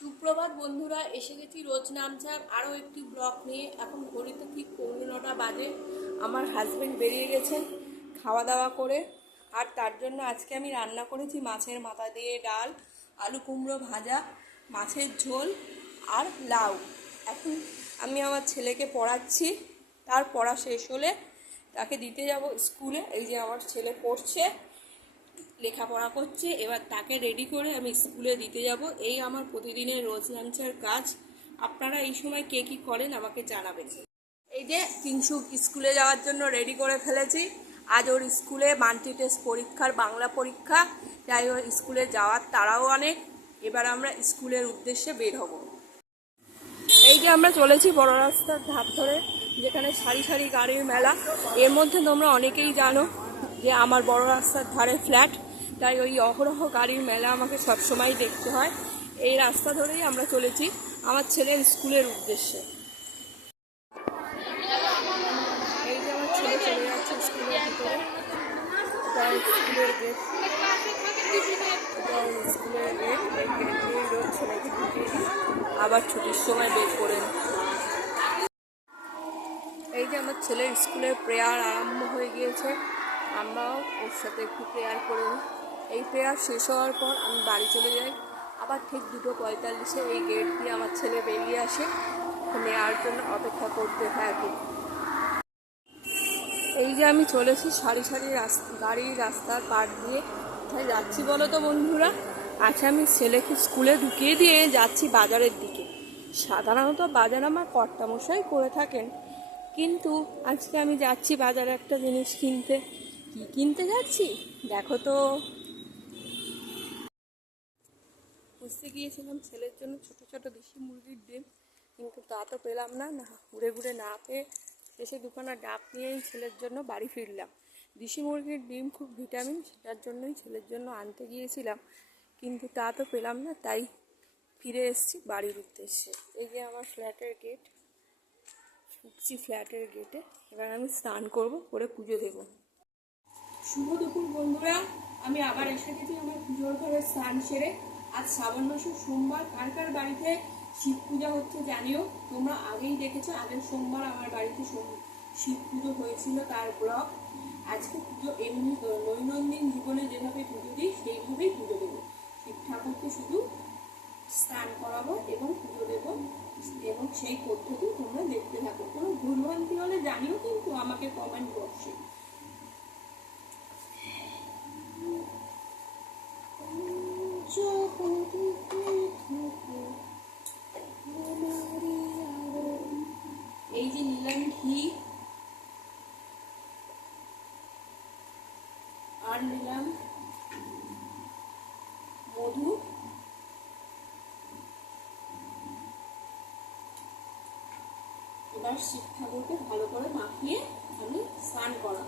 সুপ্রভাত বন্ধুরা, এসে গেছি রোজ নামচার আরও একটি ব্লগ নিয়ে। এখন ঘড়িতে ঠিক পৌনে নটা বাজে। আমার হাজব্যান্ড বেরিয়ে গেছেন খাওয়া দাওয়া করে। আর তার জন্য আজকে আমি রান্না করেছি মাছের মাথা দিয়ে ডাল, আলু কুমড়ো ভাজা, মাছের ঝোল আর লাউ। এখন আমি আমার ছেলেকে পড়াচ্ছি। তার পড়া শেষ হলে তাকে দিতে যাব স্কুলে। এই যে আমার ছেলে পড়ছে। লেখাপড়া করছে, এবার তাকে রেডি করে আমি স্কুলে দিতে যাব। এই আমার প্রতিদিনের রোজ লাঞ্চের কাজ। আপনারা এই সময় কে কী করেন আমাকে জানাবেন। এই যে তিনশু স্কুলে যাওয়ার জন্য রেডি করে ফেলেছি। আজ ওর স্কুলে মাল্টি টেস্ট পরীক্ষার বাংলা পরীক্ষা। তাই ওর স্কুলে যাওয়ার তারাও অনেক। এবার আমরা স্কুলের উদ্দেশ্যে বের হব। এই যে আমরা চলেছি বড় রাস্তার ধার ধরে, যেখানে সারি সারি গাড়ির মেলা। এর মধ্যে তোমরা অনেকেই জানো যে আমার বড় রাস্তার ধারে ফ্ল্যাট তাই ওই অহরহ গাড়ির মেলা আমাকে সবসময় দেখতে হয়। এই রাস্তা ধরেই আমরা চলেছি আমার ছেলের স্কুলের উদ্দেশ্যে। এই যে আমার ছেলে স্কুলের ভিতরে। স্কুলের গেট স্কুলের গেট ছেলেকে আবার ছুটির সময় বের করেন এই যে আমার ছেলের স্কুলের প্রেয়ার আরম্ভ হয়ে গিয়েছে। আমরাও ওর সাথে একটু প্রেয়ার করে এই প্রেয়ার শেষ হওয়ার পর আমি বাড়ি চলে যাই। আবার ঠিক দুটো পঁয়তাল্লিশে এই গেট দিয়ে আমার ছেলে বেরিয়ে আসে। নেওয়ার জন্য অপেক্ষা করতে থাকে। এই যে আমি চলেছি সারি সারি রাস্তা গাড়ির রাস্তার পার দিয়ে। কোথায় যাচ্ছি বলো তো বন্ধুরা? আচ্ছা আমি ছেলেকে স্কুলে ঢুকিয়ে দিয়ে যাচ্ছি বাজারের দিকে। সাধারণত বাজার আমার কর্তামশাই করে থাকেন। কিন্তু আজকে আমি যাচ্ছি বাজারে একটা জিনিস কিনতে। কি কিনতে যাচ্ছি? দেখো তো। বুঝতে গিয়েছিলাম, ছেলের জন্য ছোট ছোট দেশি মুরগির ডিম। কিন্তু তা তো পেলাম না না, ঘুরে ঘুরে না পেয়ে শেষে দুখানা ডাব নিয়েই ছেলের জন্য বাড়ি ফিরলাম। দেশি মুরগির ডিম খুব ভিটামিন, সেটার জন্যই ছেলের জন্য আনতে গিয়েছিলাম। কিন্তু তা তো পেলাম না, তাই ফিরে এসেছি বাড়ির উদ্দেশ্যে। এই যে আমার ফ্ল্যাটের গেট, ঢুকছি ফ্ল্যাটের গেটে। এবার আমি স্নান করব, করে পুজো দেব। শুভ দুপুর বন্ধুরা, আমি আবার এসে গেছি আমার পুজোর ঘরে স্নান সেরে। আজ শ্রাবণ মাসের সোমবার, কার কার বাড়িতে শিব পূজা হচ্ছে জানিও? তোমরা আগেই দেখেছ, আগের সোমবার আমার বাড়িতে শিব পুজো হয়েছিল তার ব্লগ। আজকে পুজো এমনি দৈনন্দিন জীবনে যেভাবে পুজো দিই, সেইভাবেই পুজো দেবো। শিব ঠাকুরকে শুধু স্নান করাবো এবং পুজো দেবো। এবং সেই পদ্ধতি তোমরা দেখতে থাকো। কোনো ভুলভ্রান্তি হলে জানিও কিন্তু আমাকে কমেন্ট বক্সে এই যে নিলাম ঘি আর নিলাম মধু শিব ঠাকুরকে ভালো করে মাখিয়ে আমি স্নান করা।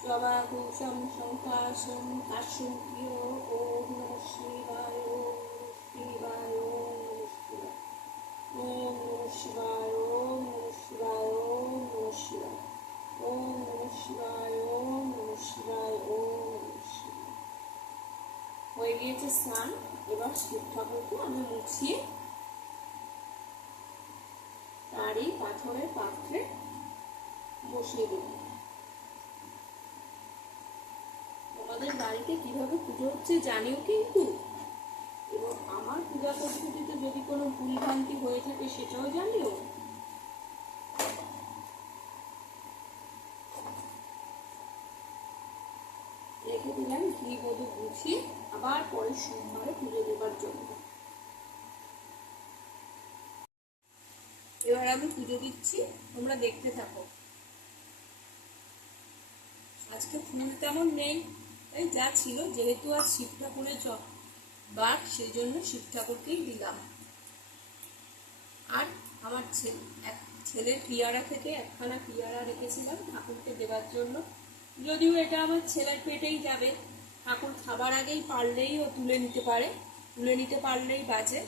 সবাকুশম শঙ্কাশম কাশুম প্রিয় ওম নম শিবায় ওম নমঃ শিবায় ওম নমঃ শিবায় ওম নমঃ শিবায় ওম নমঃ শিবায় ওম নমঃ শিবায় ওম নমঃ শিবায় ওম নমঃ শিবায় হয়ে গিয়েছে স্নান। এবার শিব ঠাকুরকে আমি মুছিয়ে তারই পাথরের পাত্রে বসিয়ে দেবো। তোমাদের বাড়িতে কীভাবে পুজো হচ্ছে জানিও কিন্তু। এবং আমার পূজা পদ্ধতিতে যদি কোনো ভুলভ্রান্তি হয়ে থাকে সেটাও জানিও। রেখে দিলাম ঘি মধু গুছিয়ে। আবার পরের সোমবারে পুজো দেবার জন্য। এবার আমি পুজো দিচ্ছি, তোমরা দেখতে থাকো। আজকে ফুল তেমন নেই। এই যা ছিল, যেহেতু আজ শিব ঠাকুরের বার সেই জন্য শিব ঠাকুরকেই দিলাম। আর আমার ছেলে, এক ছেলের পিয়ারা থেকে একখানা পিয়ারা রেখেছিলাম ঠাকুরকে দেওয়ার জন্য। যদিও এটা আমার ছেলের পেটেই যাবে। ঠাকুর খাবার আগেই পারলেই ও তুলে নিতে পারে, তুলে নিতে পারলেই বাজে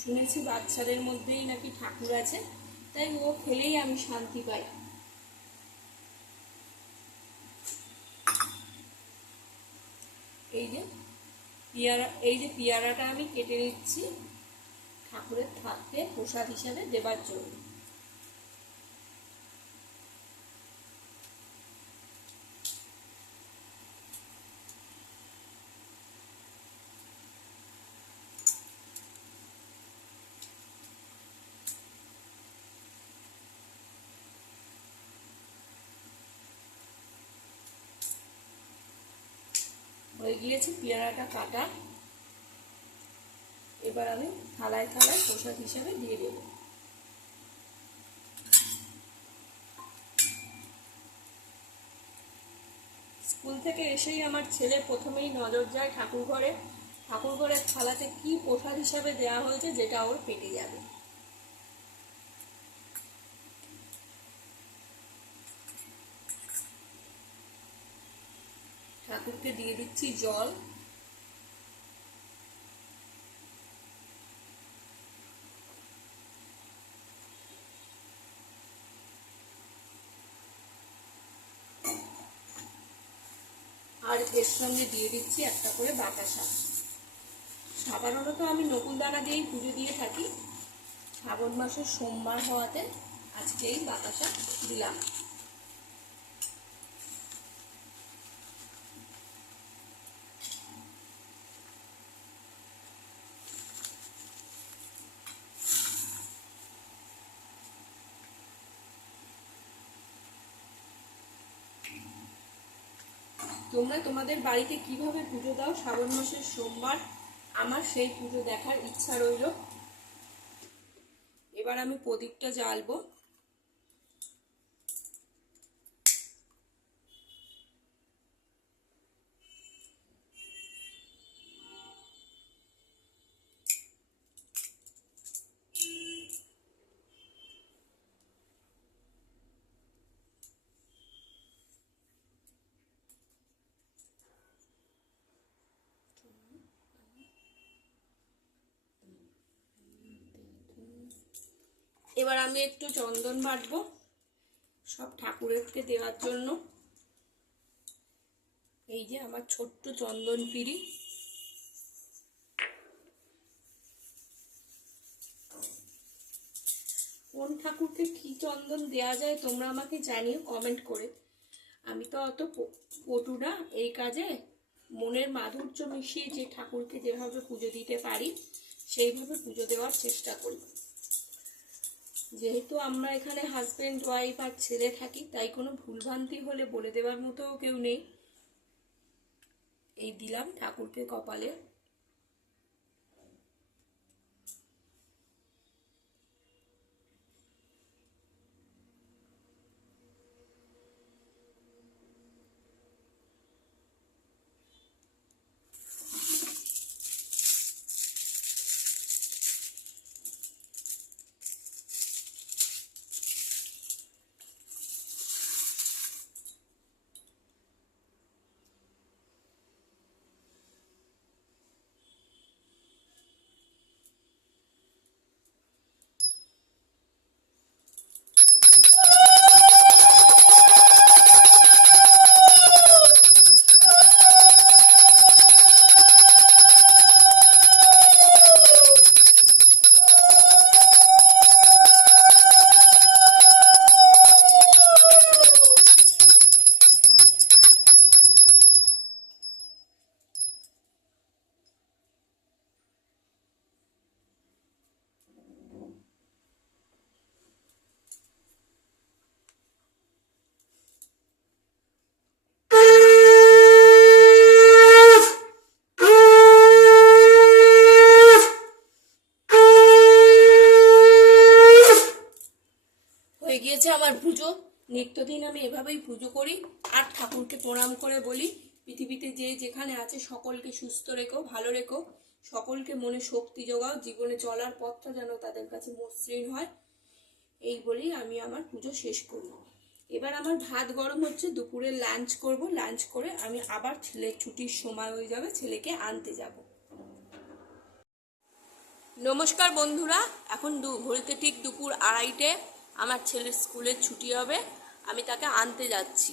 শুনেছি বাচ্চাদের মধ্যেই নাকি ঠাকুর আছে, তাই ও খেলেই আমি শান্তি পাই। এই যে পিয়ারা, এই যে পিয়ারাটা আমি কেটে নিচ্ছি, ঠাকুরের থাকতে প্রসাদ হিসাবে দেবার জন্য। হয়ে গিয়েছে পেয়ারাটা কাটা। এবার আমি থালায় থালায় প্রসাদ হিসাবে দিয়ে দেব। স্কুল থেকে এসেই আমার ছেলে প্রথমেই নজর যায় ঠাকুর ঘরে ঠাকুর ঘরের থালাতে কি প্রসাদ হিসাবে দেওয়া হয়েছে, যেটা ওর পেটে যাবে। ঠাকুরকে দিয়ে দিচ্ছি জল। আর এর সঙ্গে দিয়ে দিচ্ছি একটা করে বাতাসা সাধারণত আমি নকুলদানা দিয়েই পুজো দিয়ে থাকি। শ্রাবণ মাসের সোমবার হওয়াতে আজকে এই বাতাসা দিলাম। তোমরা তোমাদের বাড়িতে কীভাবে পুজো দাও? শ্রাবণ মাসের সোমবার আমার সেই পুজো দেখার ইচ্ছা রইল। এবার আমি প্রদীপটা জ্বালবো। এবার আমি একটু চন্দন বাটবো সব ঠাকুরেরকে দেওয়ার জন্য। এই যে আমার ছোট্ট চন্দন পিড়ি। কোন ঠাকুরকে কি চন্দন দেওয়া যায় তোমরা আমাকে জানিও কমেন্ট করে। আমি তো অত পটু না, এই কাজে মনের মাধুর্য মিশিয়ে যে ঠাকুরকে যেভাবে পুজো দিতে পারি, সেইভাবে পুজো দেওয়ার চেষ্টা করি। যেহেতু আমরা এখানে হাজব্যান্ড ওয়াইফ আর ছেলে থাকি, তাই কোনো ভুলভ্রান্তি হলে বলে দেওয়ার মতো কেউ নেই। এই দিলাম ঠাকুরকে কপালে। নিত্যদিন আমি এভাবেই পুজো করি। আর ঠাকুরকে প্রণাম করে বলি, পৃথিবীতে যে যেখানে আছে সকলকে সুস্থ রেখো, ভালো রেখো। সকলকে মনে শক্তি যোগাও, জীবনে চলার পথটা যেন তাদের কাছে মসৃণ হয়। এই বলেই আমি আমার পুজো শেষ করব। এবার আমার ভাত গরম হচ্ছে, দুপুরে লাঞ্চ করব। লাঞ্চ করে আমি আবার ছেলের ছুটির সময় হয়ে যাবে, ছেলেকে আনতে যাব। নমস্কার বন্ধুরা, এখন দু ঘড়িতে ঠিক দুপুর আড়াইটে, আমার ছেলের স্কুলের ছুটি হবে। আমি তাকে আনতে যাচ্ছি।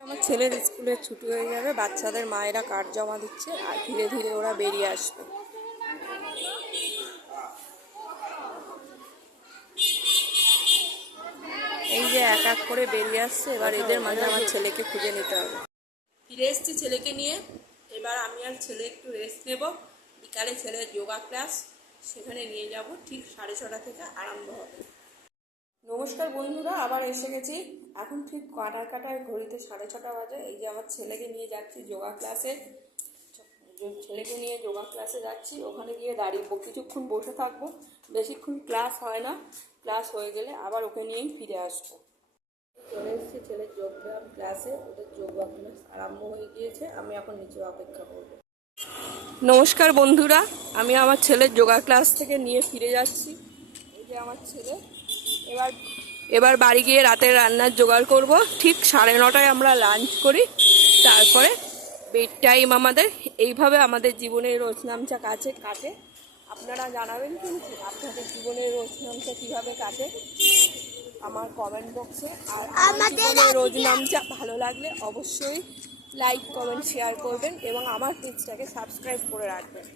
আমার ছেলের স্কুলের ছুটি হয়ে যাবে বাচ্চাদের মায়েরা কার্ড জমা দিচ্ছে আর ধীরে ধীরে ওরা বেরিয়ে আসবে। এই যে এক এক করে বেরিয়ে আসছে এবার এদের মাঝে আমার ছেলেকে খুঁজে নিতে হবে। ফিরে এসেছি ছেলেকে নিয়ে। এবার আমি আর ছেলে একটু রেস্ট নেব। বিকালে ছেলের যোগা ক্লাস সেখানে নিয়ে যাব। ঠিক সাড়ে ছটা থেকে আরম্ভ হবে। নমস্কার বন্ধুরা, আবার এসে গেছি। এখন ঠিক কাটার কাটায় ঘড়িতে সাড়ে ছটা বাজে। এই যে আমার ছেলেকে নিয়ে যাচ্ছি যোগা ক্লাসে। ছেলেকে নিয়ে যোগা ক্লাসে যাচ্ছি। ওখানে গিয়ে দাঁড়িয়ে কিছুক্ষণ বসে থাকব। বেশিক্ষণ ক্লাস হয় না। ক্লাস হয়ে গেলে আবার ওকে নিয়েই ফিরে আসব। চলে এসেছি ছেলের যোগব্যায়াম ক্লাসে। ওদের যোগব্যায়াম ক্লাস আরম্ভ হয়ে গিয়েছে। আমি এখন নিচে অপেক্ষা করব। নমস্কার বন্ধুরা, আমি আমার ছেলের যোগা ক্লাস থেকে নিয়ে ফিরে যাচ্ছি। এই যে আমার ছেলে। এবার এবার বাড়ি গিয়ে রাতের রান্নার জোগাড় করব। ঠিক সাড়ে নটায় আমরা লাঞ্চ করি। তারপরে বেড টাইম আমাদের। এইভাবে আমাদের জীবনের রোজনামচা কাছে কাটে। আপনারা জানাবেন কিন্তু আপনাদের জীবনের রোজনামচা কীভাবে কাটে? আমার কমেন্ট বক্সে আর জীবনের রোজনামচা ভালো লাগলে অবশ্যই লাইক কমেন্ট শেয়ার করবেন এবং আমার পেজটাকে সাবস্ক্রাইব করে রাখবেন।